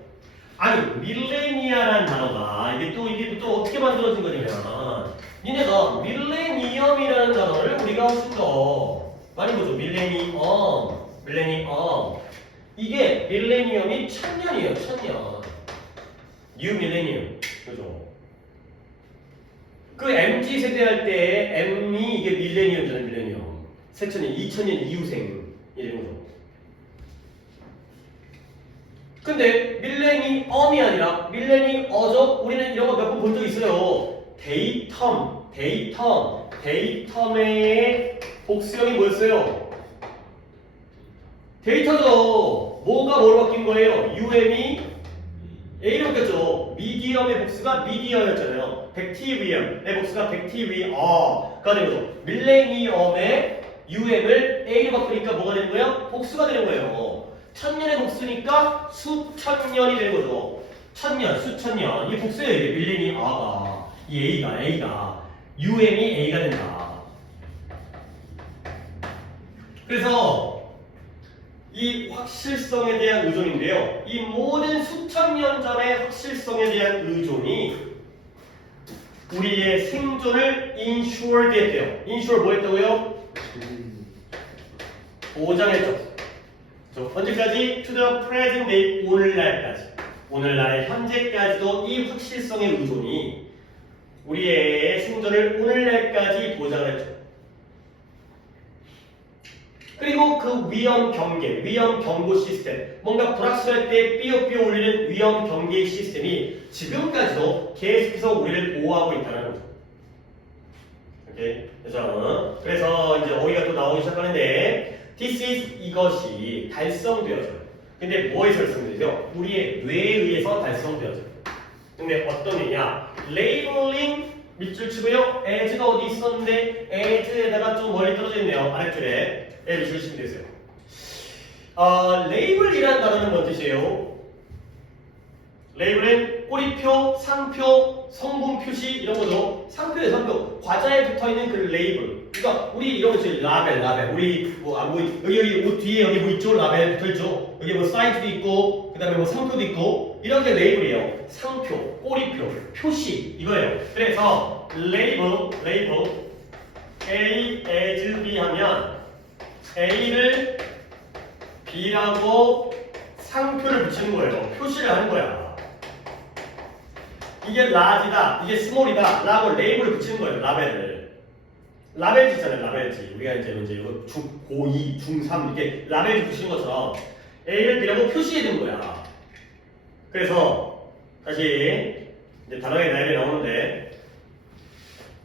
아니, 밀레니아라는 단어가 이게 또 어떻게 만들어진 거냐면 니네가 밀레니엄이라는 단어를 우리가 훨씬 더 많이 보죠. 밀레니엄. 이게 밀레니엄이 1000년이에요. 1000년. 뉴 밀레니엄. 그죠? 그 MZ 세대 할 때 M이 이게 밀레니엄이잖아요. 밀레니엄. 세천년, 2000년 이후생 이런 거죠. 근데 밀레니엄이 아니라 밀레니어죠. 우리는 이런 거 몇 번 본 적 있어요. 데이텀의 복수형이 뭐였어요? 데이터죠. 뭐가 뭐로 바뀐 거예요? UM이 A로 바뀌었죠. 미디엄의 복수가 미디어였잖아요. 백티리엄의 복수가 백티리어가 된 거죠. 밀레니엄의 UM을 A로 바꾸니까 뭐가 되는 거예요? 복수가 되는 거예요. 1000년의 복수니까 수천 년이 되는 거죠. 1000년, 수천 년. 이게 복수예요. 이게 밀레니어가. 이 A가. UM이 A가 된다. 그래서 이 확실성에 대한 의존인데요. 이 모든 수천 년 전의 확실성에 대한 의존이 우리의 생존을 insured 했대요. insure 뭐 했다고요? 보장했죠. 언제까지? To the present day, 오늘날까지. 오늘날의 현재까지도 이 확실성의 의존이 우리의 생존을 오늘날까지 보장했죠. 그리고 그 위험 경계, 위험 경고 시스템, 뭔가 불확실할 때 삐요삐요 울리는 위험 경계 시스템이 지금까지도 계속해서 우리를 보호하고 있다는 거죠. 오케이? 그래서 이제 어휘가 또 나오기 시작하는데 This is 이것이 달성되어져요. 근데 뭐에서 달성되죠? 우리의 뇌에 의해서 달성되어져요. 근데 어떤 뇌냐? 레이블링 밑줄 치고요. as가 어디 있었는데 as에다가 좀 멀리 떨어져 있네요. 아래줄에 L을 주시면 되세요. 레이블이라는 단어는 뭔 뜻이에요? 레이블은 꼬리표, 상표, 성분 표시 이런 거죠. 상표예요, 상표. 과자에 붙어 있는 그 레이블. 그러니까 우리 이런 거 있죠. 라벨. 우리 여기 옷 뒤에 여기 뭐 있죠? 라벨 붙어 있죠. 여기 뭐 사이즈도 있고, 그다음에 뭐 상표도 있고 이런 게 레이블이에요. 상표, 꼬리표, 표시 이거예요. 그래서 레이블 A as B 하면 A를 B라고 상표를 붙이는 거예요. 표시를 하는 거야. 이게 large다, 이게 small이다 라고 레이블을 붙이는 거예요. 라벨지 있잖아요. 라벨지. 우리가 이제 고2, 중3 이렇게 라벨지 붙이는 것처럼 A를 B라고 표시해 둔 거야. 그래서 다시 이제 단어의 나열이 나오는데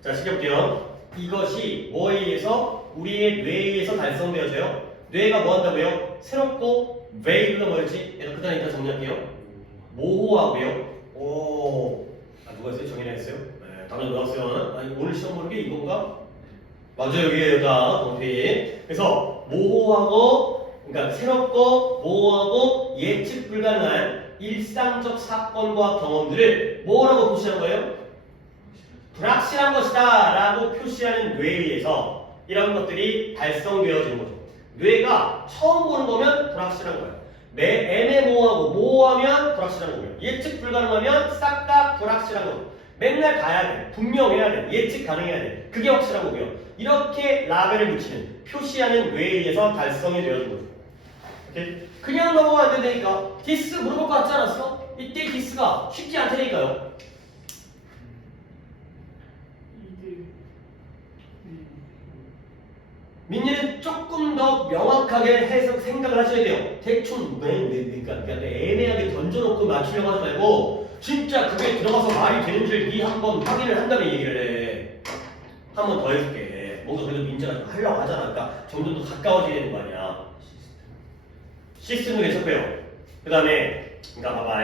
자, 시켜볼게요. 이것이 뭐에 의해서? 우리의 뇌에 의해서 달성되어져요. 뇌가 뭐 한다고요? 새롭고 vague가 뭐였지? 그 다음에 일단 정리할게요. 모호하고요. 누가 했어요? 정리나 했어요? 네, 답을 나왔어요. 아니, 오늘 시험 보는 게 이건가? 맞아요. 여기 여기가 동피. 그래서 모호하고, 그러니까 새롭고 모호하고 예측 불가능한 일상적 사건과 경험들을 뭐라고 표시한 거예요? 불확실한 것이다 라고 표시하는 뇌에 의해서 이런 것들이 달성되어지는 거죠. 뇌가 처음 보는 거면 불확실한 거예요. 애매모호하고 모호하면 불확실한 거예요. 예측 불가능하면 싹 다 불확실한 거예요. 맨날 가야 돼. 분명해야 돼. 예측 가능해야 돼. 그게 확실한 거고요. 이렇게 라벨을 붙이는, 표시하는 뇌에 의해서 달성이 되어진 거죠. 오케이? 그냥 넘어가면 안 된다니까. 디스 물어볼 거 같지 않았어? 이때 디스가 쉽지 않다니까요. 민니는 조금 더 명확하게 해서 생각을 하셔야 돼요. 대충 그러니까 애매하게 던져놓고 맞추려고 하지 말고 진짜 그게 들어가서 말이 되는지를 네 한번 확인을 한 다음에 얘기를 해. 한 번 더 해줄게. 뭔가 그래도 민재가 좀 하려고 하잖아. 그러니까 점점 더 가까워지게 되는 거 아니야. 시스템도 괜찮고요. 그 다음에 그러니까 봐봐.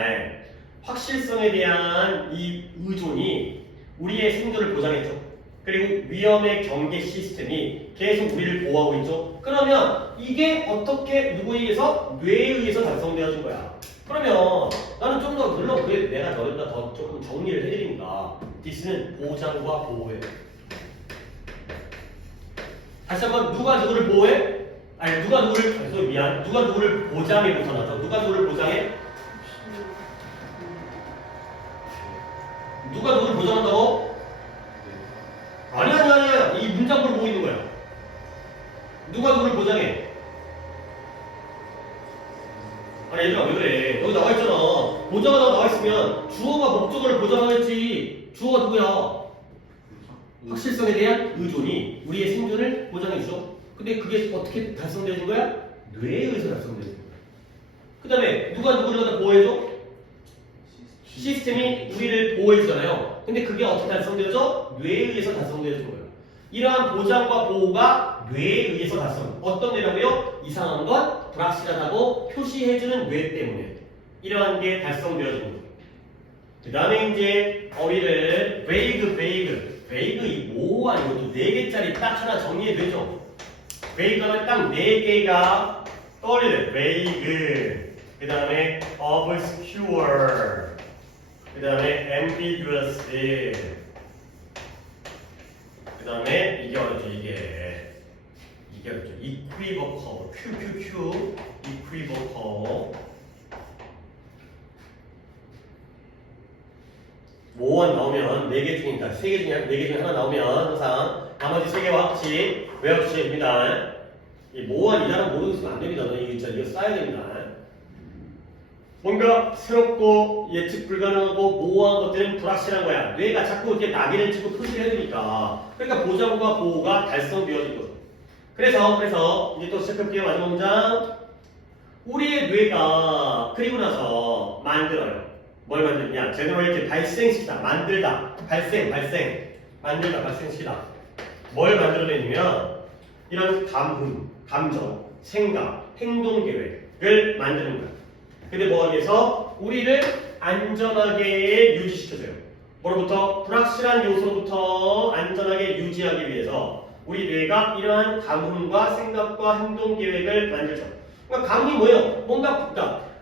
확실성에 대한 이 의존이 우리의 생존을 보장했죠. 그리고 위험의 경계 시스템이 계속 우리를 보호하고 있죠. 그러면 이게 어떻게 누구에 의해서? 뇌에 의해서 달성되어진 거야. 그러면 나는 좀 더 물론 그래 내가 너희보다 더 조금 정리를 해드리니까 디스는 보장과 보호예요. 다시 한번 누가 누구를 보호해? 아니 누가 누구를 누가 누구를 보장해 못하나죠? 누가 누구를 보장해? 누가 누구를 보장한다고? 아니야. 이 문장부를 보고 있는 거야. 누가 누구를 보장해? 아니 얘들아 왜 그래? 여기 나와 있잖아. 보장하다가 나와 있으면 주어가 목적어를 보장하겠지. 주어가 누구야? 확실성에 대한 의존이 우리의 생존을 보장해 주죠. 근데 그게 어떻게 달성되는 거야? 뇌에 의해서 달성되는 거야. 그 다음에 누가 누구를 갖다 보호해줘? 시스템이 우리를 보호해 주잖아요. 근데 그게 어떻게 달성되죠? 뇌에 의해서 달성되는 거예요. 이러한 보장과 보호가 뇌에 의해서 달성. 어떤 뇌라고요? 이상한 건 불확실하다고 표시해주는 뇌 때문에 이러한 게 달성되어지는 거예요. 그 다음에 이제 우리를 베이그 이 모호한 이것도 4개짜리 딱 하나 정리해되죠. 베이그는 딱 4개가 떠올려요. 베이그 그 다음에 obscure 그 다음에 ambiguous 그 다음에 이게 어렵죠. 이게 어렵죠. equivocal equivocal 모호한 나오면 4개 중이니까 3개 중에 4개 중에 하나 나오면 항상 나머지 3개와 같이 외워주셔야 됩니다. 이 모호한 이 단어 모르고 있으면 안 됩니다. 이거 써야 됩니다. 뭔가 새롭고 예측 불가능하고 모호한 것들은 불확실한 거야. 뇌가 자꾸 이렇게 낙인을 찍고 표시를 해두니까. 그러니까 보장과 보호가 달성되어진 거죠. 그래서 이제 또 시작할게요. 마지막 문장. 우리의 뇌가 그리고 나서 만들어요. 뭘 만드냐? 제대로 이렇게 발생시키다, 만들다, 발생시키다. 뭘 만들어내냐면 이런 감정, 생각, 행동 계획을 만드는 거야. 근데 뭐하기 위해서? 우리를 안전하게 유지시켜줘요. 뭐로부터? 불확실한 요소로부터 안전하게 유지하기 위해서 우리 뇌가 이러한 감흥과 생각과 행동 계획을 만들죠. 그러니까 감흥이 뭐예요? 뭔가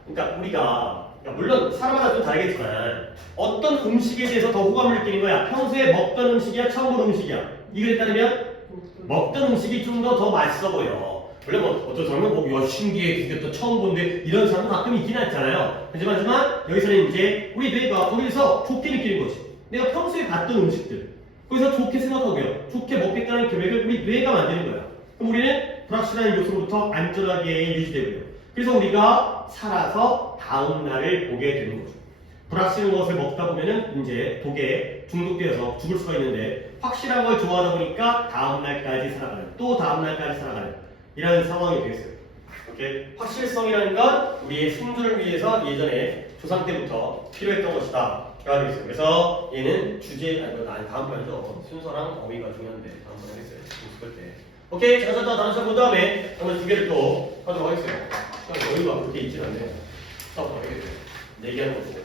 그러니까 우리가 물론 사람마다 좀 다르겠지만 어떤 음식에 대해서 더 호감을 느끼는 거야. 평소에 먹던 음식이야, 처음 보는 음식이야. 이거에 따르면 먹던 음식이 좀 더 맛있어 보여. 물론 어떤 사람은 야 신기해, 근데 또 처음 보는데 이런 사람도 가끔 있긴 하잖아요. 하지만 여기서는 이제 우리 뇌가 거기서 좋게 느끼는 거지. 내가 평소에 봤던 음식들 거기서 좋게 생각하고요. 좋게 먹겠다는 계획을 우리 뇌가 만드는 거야. 그럼 우리는 불확실한 요소로부터 안전하게 유지되고요. 그래서 우리가 살아서 다음 날을 보게 되는 거죠. 불확실한 것을 먹다 보면은 이제 독에 중독되어서 죽을 수가 있는데 확실한 걸 좋아하다 보니까 다음 날까지 살아가는, 또 다음 날까지 살아가는 이라는 상황이 되겠어요. 오케이? 확실성이라는 건 우리의 생존을 위해서 예전에 조상 때부터 필요했던 것이다. 가 되겠어요. 그래서 얘는 다음 편이죠. 순서랑 어휘가 중요한데 다음 편 하겠어요. 연습할 때. 오케이, 자, 다른 시간 본 다음에 한번 2개를 또 하도록 하겠어요. 시간이 여유가 그렇게 있진 않네요. 또 하겠어요. 4개 하는 거고.